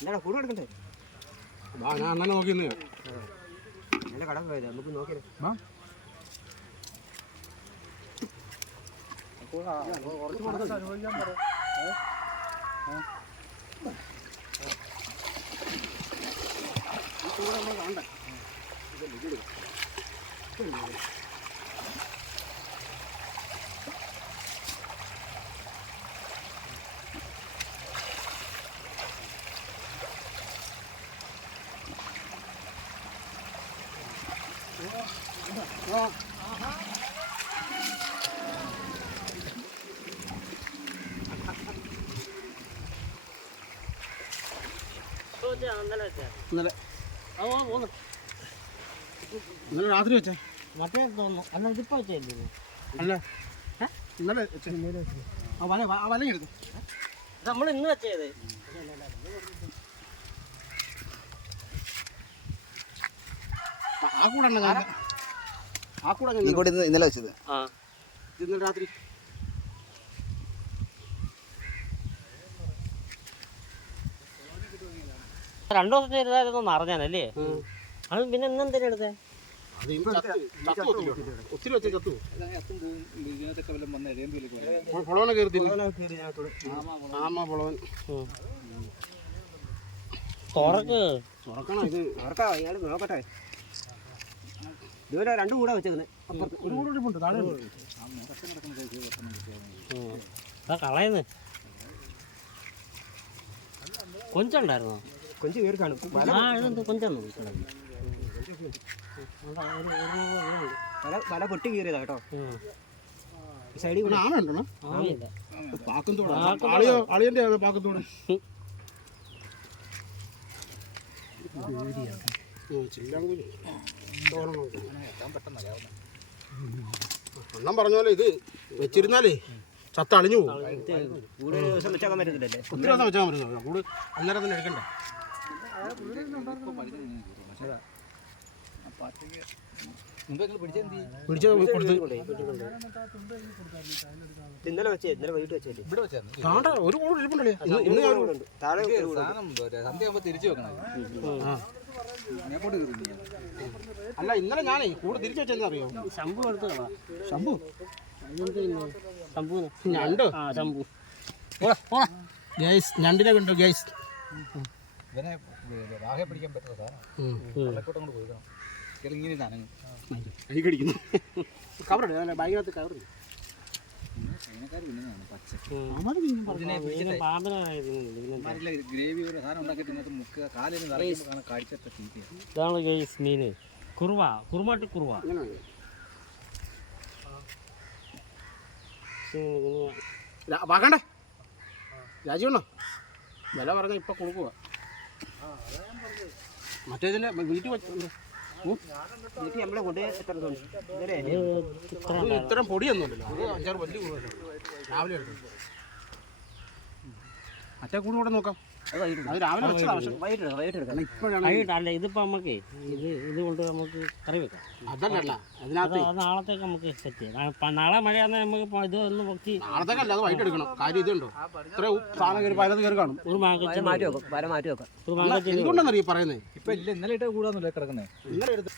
എന്താ കൂടെ എടുക്കണ്ടേ? ഞാൻ അണ്ണനെ നോക്കിന്ന് എൻ്റെ കട പോയത് നമുക്ക് നോക്കിയത്. ഇന്നലെ രാത്രി വെച്ചേ മറ്റേ തോന്നുന്നു. അല്ല ഇതിപ്പോ വെച്ചല്ലേ? അല്ല ഇന്നലെ വല എടുക്കും. നമ്മൾ ഇന്ന് വെച്ചത് ആ കൂടെ ഇന്നലെ വെച്ചത്. ഇന്നലെ രാത്രി രണ്ടു ദിവസം ചെയ്തായിരുന്നു അറിഞ്ഞാനല്ലേ? അത് പിന്നെ ഇന്നെന്തിനാ എടുത്തേ? ഒത്തിരി വെച്ച ചത്തു പൊളവനെ കയറി ആമാ പൊളവൻ തുറക്കണം. ഇത് തുറക്കാം. ഇയാൾ നോക്കട്ടെ. ഇതുവരെ രണ്ടു കൂടെ വെച്ചേക്കുന്നത്. കളയുന്നു. കൊഞ്ചുണ്ടായിരുന്നോ? കൊഞ്ച് കയറി കാണും. കൊഞ്ചാണ് വല പൊട്ടി കീറിയതാ കേട്ടോ. സൈഡിൽ ആണുണ്ടോ? അളിയന്റെ പാക്കത്തോട് അണ്ണം പറഞ്ഞ പോലെ ഇത് വെച്ചിരുന്നാലേ ചത്ത അളിഞ്ഞു പോകും. കൂടുതൽ ദിവസം വെച്ചാൽ പറ്റത്തില്ലല്ലേ? ഒത്തിരി ദിവസം വെച്ചാൽ പറ്റുന്നത്. കൂട് അന്നേരം തന്നെ എടുക്കണ്ടേ. ഇന്നലെ വെച്ചേ, ഇന്നലെ വൈകിട്ട് വെച്ചേ. ഒരു കൂടെ ഇരിപ്പുണ്ടല്ലേ? തിരിച്ചു വെക്കണം. അല്ല ഇന്നലെ ഞാനേ കൂടെ തിരിച്ചു വെച്ചെന്ന് അറിയോ? ശംഭു എടുത്തു. ശംഭു ശംഭു ഞണ്ട്. ശംഭു ഗൈസ് ഞണ്ടിനെ കണ്ടു ഗൈസ്. ഇവനെ രാഹെ പിടിക്കാൻ പറ്റുന്ന സാധനം പോയിക്കണം. ഇങ്ങനെ സാധനങ്ങൾ കൈ കടിക്കുന്നു. കവറുണ്ട് ഭയങ്കര കവറുണ്ട്. ഗ്രേവി ഒരു സാധനം ഉണ്ടാക്കിയിട്ട് മുക്കുക കാലിന് കാഴ്ചത്തെ തീറ്റയാണ്. ഇതാണ് ഗൈസ് മീന്. കുറുവ, കുറുമാട്ടി കുറുവ. വാങ്ങണ്ടേ രാജീവണ്ണ? വില പറഞ്ഞ ഇപ്പൊ കൊടുക്കുക. മറ്റേതിന്റെ വീട്ടിൽ വെച്ചിട്ടുണ്ട്. ഇത്തരം പൊടിയൊന്നുമില്ലല്ലോ. അത് 5-6 വലിയ കൂടുമല്ലോ. രാവിലെ എടുക്കും. മറ്റേ കൂട് കൂടെ നോക്കാം. അത് രാവിലെ അല്ല ഇതിപ്പോ നമുക്ക് ഇത് കൊണ്ട് നമുക്ക് കറി വെക്കാം. അതല്ല അതിനകത്ത് നാളത്തേക്ക് നമുക്ക് സെറ്റ് ചെയ്യാം. നാളെ മഴയാണെങ്കിൽ നമുക്ക് ഇത് ഒന്ന് പൊക്കി നാളത്തേക്കല്ല, അത് വൈകിട്ട് എടുക്കണം. കാര്യം ഇതുണ്ടോ ഇത്ര സാധനം കയറി പതിനകത്ത് കയറി കാണും. ഒരു മാങ്ങ മാറ്റി വെക്കാം. എന്തുകൊണ്ടാണെന്നറിയ പറയുന്നത്? ഇപ്പൊ ഇല്ല, ഇന്നലെ ഇട്ട് കൂടാന്നല്ലേ കിടക്കുന്നത്. ഇന്നലെ എടുത്ത്